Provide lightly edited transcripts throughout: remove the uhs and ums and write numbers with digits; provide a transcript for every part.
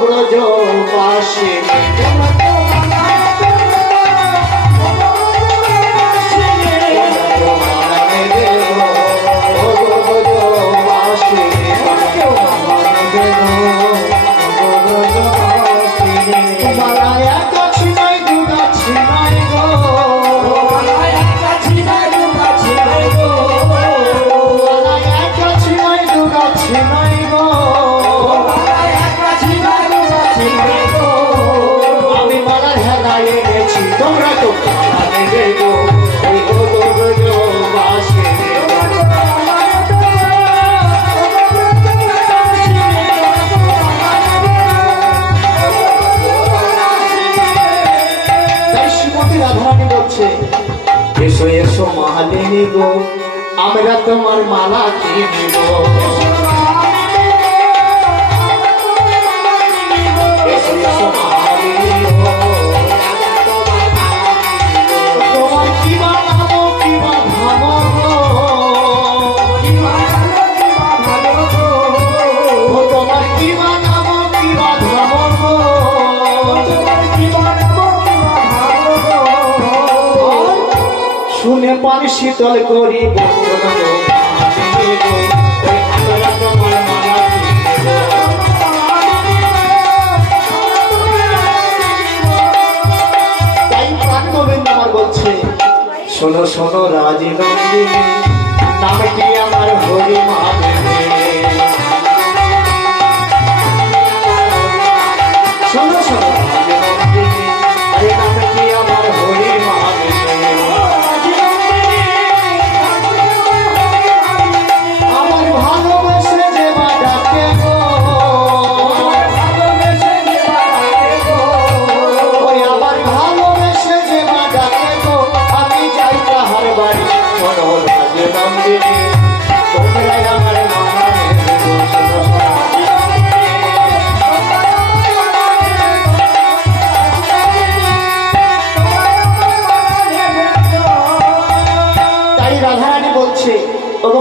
ব্রজবাসী এসো এসো মালিনী গো আমরা তোমার মালা কিনিব এসো এসো মালিনী গো তোমার কি বানাবো কি বানাবো তোমার কি বানাবো কি বানাবো শুনে পানি শীতল করি তাই প্রাণ গোবিন্দ আমার বলছে শোনো শোনো রাজনন্দিনী নামটি আমার হরি মাধবী শোনো শোনো রাজনন্দিনী আরে নামটি আমার হরি মাধবী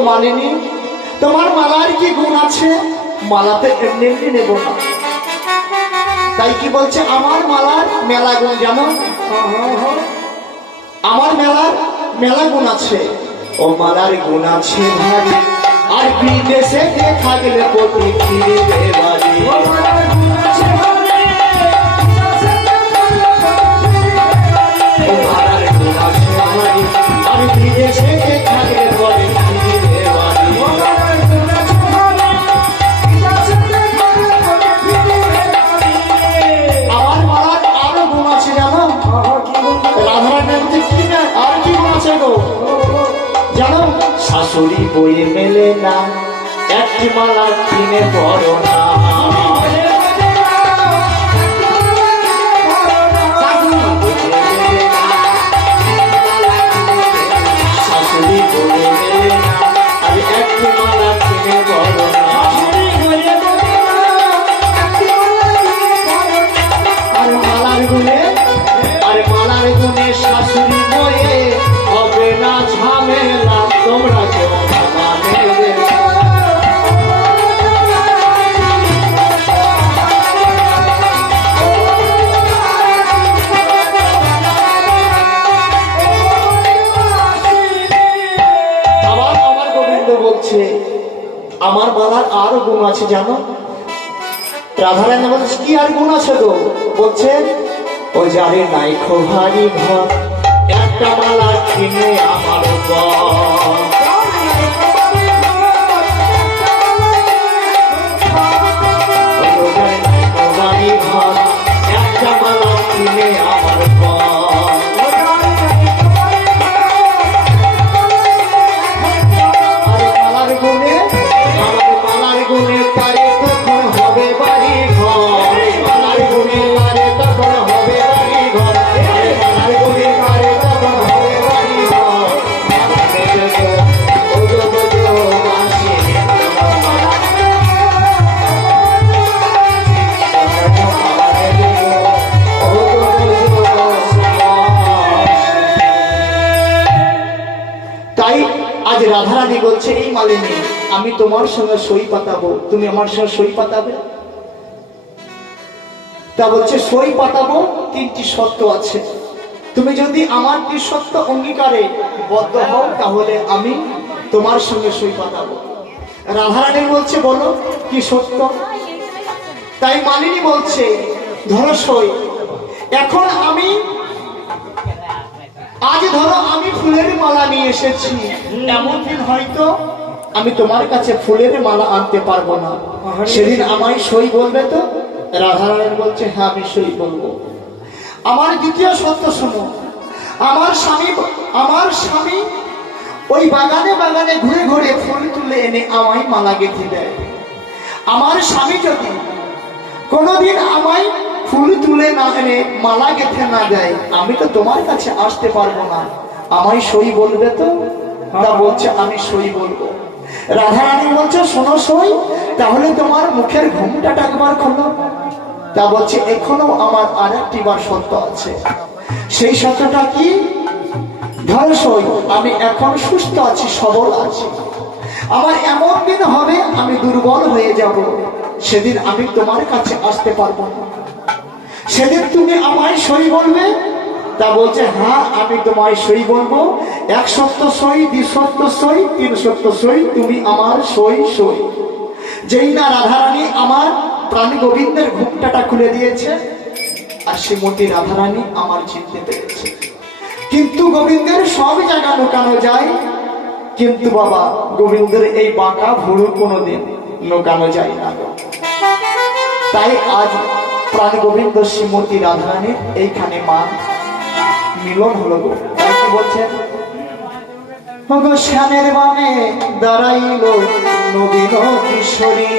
মালিনী তোমার মালার কি গুণ আছে মালাতে এমনি এমনি নেব না তাই কি বলছে আমার মালার মেলা গুণ জানো আমার মেলার মেলা গুণ আছে ও মালার গুণ আছে ভারী আর বিদেশে দেখা গেলে প্রতি ফিরে বাড়ি ও মালার গুণ আছে ভারী আর বিদেশে দেখা গেলে প্রতি জানো শাশুড়ি বইয়ে মেলে না একটি মালা কিনে পড়ো না শাশুড়ি বইয়ে মেলে না আরে একটি মালা কিনে পড়ো না আর মালার গুণে শাশুড়ি বইয়ে হবে না ঝামেলা তোমরা কেউ আবার আমার গোবিন্দ বলছে আমার মালার আরো গুণ আছে জানো রাধারানী বলছে কি আর গুণ আছে গো বলছে ও যারে নাই খোহারি ঘর একটা মালা কিনে আমার ঘর একটা মালা কিনে আমার মালার গুণে পারে তখন হবে বাড়ি ঘর মালার গুণে পারে তখন হবে বাড়ি ঘর মালার গুণে পারে তখন হবে বাড়ি ঘর তাই আজ রাধারানী বলছে এই মালিনী আমি তোমার সঙ্গে সই পাতাবো তুমি আমার সঙ্গে সই পাতাবে তা বলছে সই পাতাবো, তিনটি শর্ত আছে। তুমি যদি আমার সত্য অঙ্গীকারে বদ্ধ হও তাহলে আমি তোমার সঙ্গে সই পাতাবো। রাধারানী বলছে বলো কি সত্য? তাই মালিনী বলছে ধরো সই। এখন আজ ধরো আমি ফুলের মালা নিয়ে এসেছি, এমন দিন হয়তো আমি তোমার কাছে ফুলের মালা আনতে পারবো না, সেদিন আমায় সই বলবে তো? রাধারানী বলছে হ্যাঁ আমি সই বলবো। আমার দ্বিতীয় সত্য শোনো, আমার স্বামী ওই বাগানে বাগানে ঘুরে ঘুরে ফুল তুলে এনে আমায় মালা গেঁথে দেয়। আমার স্বামী যদি কোনোদিন আমায় ফুল তুলে না এনে মালা গেঁথে না দেয়, আমি তো তোমার কাছে আসতে পারবো না, আমায় সই বলবে তো? তা বলছে আমি সই বলবো। রাধারানী বলছে শোনো সই, তাহলে তোমার মুখের ঘুমটাটা একবার খোলো। তা বলছে এখনো আমার আর একটি বার সত্য আছে। সেই সত্যটা কি? ধরো সই, আমি এখন সুস্থ আছি, সবল আছি, আমার এমন দিন হবে আমি দুর্বল হয়ে যাব, সেদিন আমি তোমার কাছে আসতে পারবো না, সেদিন তুমি আমায় সই বলবে। তা বলছে হ্যাঁ আমি তোমায় সই বলবো, এক সত্য সই, দ্বি সত্য সই, তিন সত্য সই, তুমি আমার সই সই। যেই না রাধারানী আমার প্রাণ গোবিন্দের ঘুমটাটা খুলে দিয়েছে, আর শ্রীমতী রাধারানী আমার চিনতে পেরেছে। কিন্তু গোবিন্দের সব জায়গা লুকানো যায়, কিন্তু বাবা গোবিন্দের এই বাঁকা ভুরু কোনোদিন লুকানো যায় না। তাই আজ প্রাণ গোবিন্দ শ্রীমতী রাধারানীর এইখানে মা মিলন হলো গো। তাই কি বলছেন? শ্যামের বামে দাঁড়াইল নবীন কিশোরী,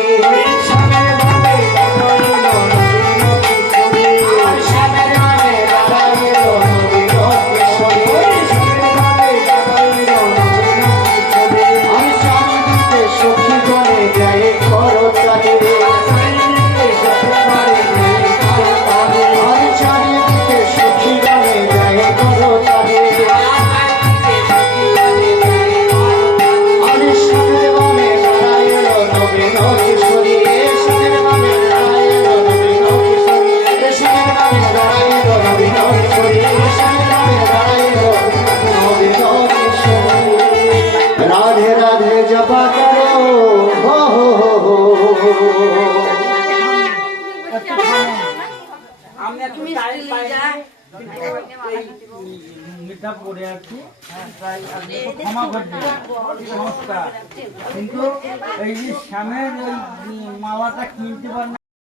পড়ে আছি, ক্ষমা করবে নমস্কার। কিন্তু এই যে শ্যামের ওই মালাটা কিনতে পারেন